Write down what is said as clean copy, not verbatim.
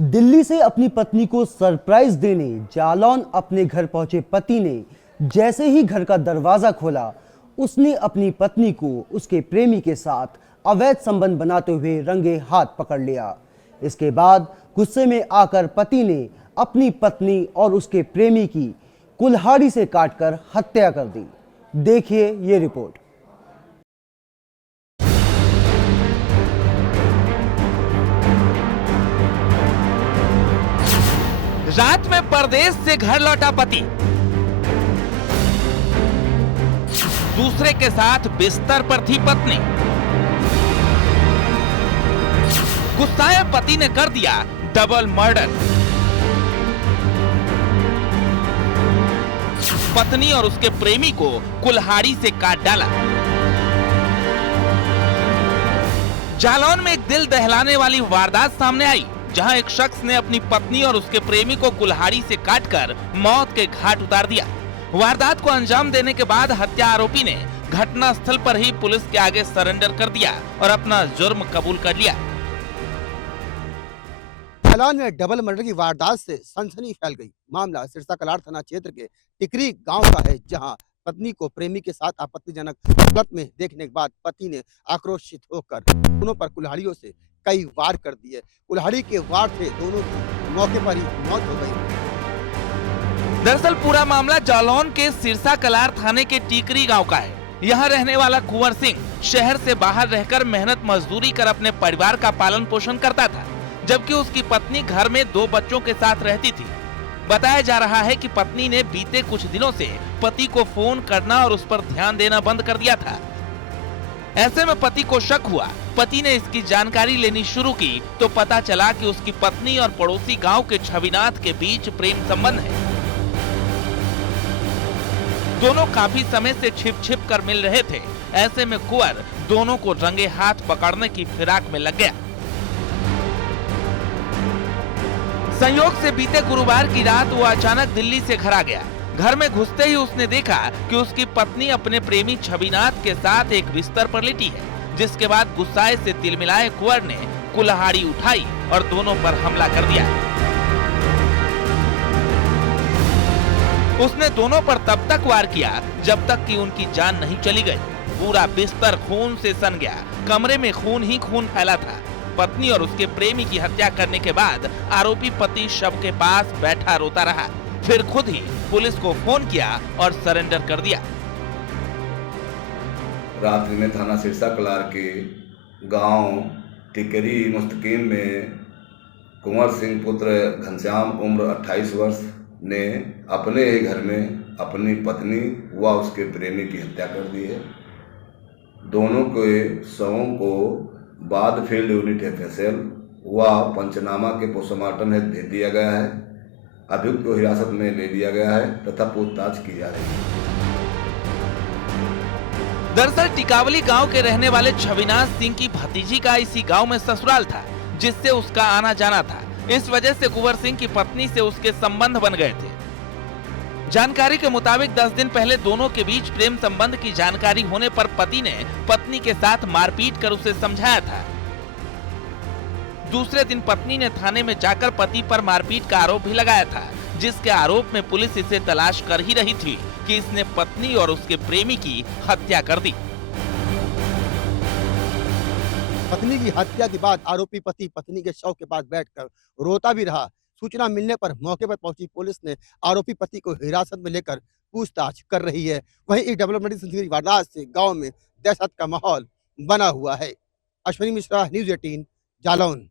दिल्ली से अपनी पत्नी को सरप्राइज देने जालौन अपने घर पहुंचे पति ने जैसे ही घर का दरवाजा खोला, उसने अपनी पत्नी को उसके प्रेमी के साथ अवैध संबंध बनाते हुए रंगे हाथ पकड़ लिया। इसके बाद गुस्से में आकर पति ने अपनी पत्नी और उसके प्रेमी की कुल्हाड़ी से काटकर हत्या कर दी। देखिए ये रिपोर्ट। रात में परदेश से घर लौटा पति, दूसरे के साथ बिस्तर पर थी पत्नी। गुस्साए पति ने कर दिया डबल मर्डर। पत्नी और उसके प्रेमी को कुल्हाड़ी से काट डाला। जालौन में एक दिल दहलाने वाली वारदात सामने आई, जहां एक शख्स ने अपनी पत्नी और उसके प्रेमी को कुल्हाड़ी से काटकर मौत के घाट उतार दिया। वारदात को अंजाम देने के बाद हत्या आरोपी ने घटना स्थल पर ही पुलिस के आगे सरेंडर कर दिया और अपना जुर्म कबूल कर लिया। जालौन में डबल मर्डर की वारदात से सनसनी फैल गई। मामला सिरसा कलार थाना क्षेत्र के टिकरी गांव का है, जहां पत्नी को प्रेमी के साथ आपत्तिजनक हालत में देखने के बाद पति ने आक्रोशित होकर दोनों पर कुल्हाड़ियों से कई वार कर दिए। कुल्हाड़ी के वार से दोनों की मौके पर ही मौत हो गई। दरअसल पूरा मामला जालौन के सिरसा कलार थाने के टिकरी गांव का है। यहाँ रहने वाला कुंवर सिंह शहर से बाहर रहकर मेहनत मजदूरी कर अपने परिवार का पालन पोषण करता था, जबकि उसकी पत्नी घर में 2 बच्चों के साथ रहती थी। बताया जा रहा है कि पत्नी ने बीते कुछ दिनों से पति को फोन करना और उस पर ध्यान देना बंद कर दिया था। ऐसे में पति को शक हुआ। पति ने इसकी जानकारी लेनी शुरू की तो पता चला कि उसकी पत्नी और पड़ोसी गांव के छविनाथ के बीच प्रेम संबंध है। दोनों काफी समय से छिप कर मिल रहे थे। ऐसे में कुंवर दोनों को रंगे हाथ पकड़ने की फिराक में लग गया। संयोग से बीते गुरुवार की रात वो अचानक दिल्ली से घर आ गया। घर में घुसते ही उसने देखा कि उसकी पत्नी अपने प्रेमी छविनाथ के साथ एक बिस्तर पर लेटी है, जिसके बाद गुस्साए से तिलमिलाए कुंवर ने कुल्हाड़ी उठाई और दोनों पर हमला कर दिया। उसने दोनों पर तब तक वार किया जब तक कि उनकी जान नहीं चली गई। पूरा बिस्तर खून से सन गया। कमरे में खून ही खून फैला था। पत्नी और उसके प्रेमी की हत्या करने के बाद आरोपी पति शव के पास बैठा रोता रहा, फिर खुद ही पुलिस को फोन किया और सरेंडर कर दिया। रात्रि में थाना सिरसा कलार के गांव टिकरी मुस्तकीम में कुंवर सिंह पुत्र घनश्याम उम्र 28 वर्ष ने अपने ही घर में अपनी पत्नी व उसके प्रेमी की हत्या कर दी है। दोनों के शवों को बाद फील्ड यूनिट एफएसएल व पंचनामा के पोस्टमार्टम हेतु भेज दिया गया है। अभियुक्त को हिरासत में ले लिया गया है तथा पूछताछ की जा रही है। दरअसल टिकावली गांव के रहने वाले छविनाथ सिंह की भतीजी का इसी गांव में ससुराल था, जिससे उसका आना जाना था। इस वजह से कुंवर सिंह की पत्नी से उसके संबंध बन गए थे। जानकारी के मुताबिक 10 दिन पहले दोनों के बीच प्रेम संबंध की जानकारी होने पर पति ने पत्नी के साथ मारपीट कर उसे समझाया था। दूसरे दिन पत्नी ने थाने में जाकर पति पर मारपीट का आरोप भी लगाया था, जिसके आरोप में पुलिस इसे तलाश कर ही रही थी कि इसने पत्नी और उसके प्रेमी की हत्या कर दी। पत्नी की हत्या के बाद आरोपी पति पत्नी के शव के पास बैठकर रोता भी रहा। सूचना मिलने पर मौके पर पहुंची पुलिस ने आरोपी पति को हिरासत में लेकर पूछताछ कर रही है। वहीं इस डबल मर्डर की वारदात से गांव में दहशत का माहौल बना हुआ है। अश्विनी मिश्रा, न्यूज़ 18, जालौन।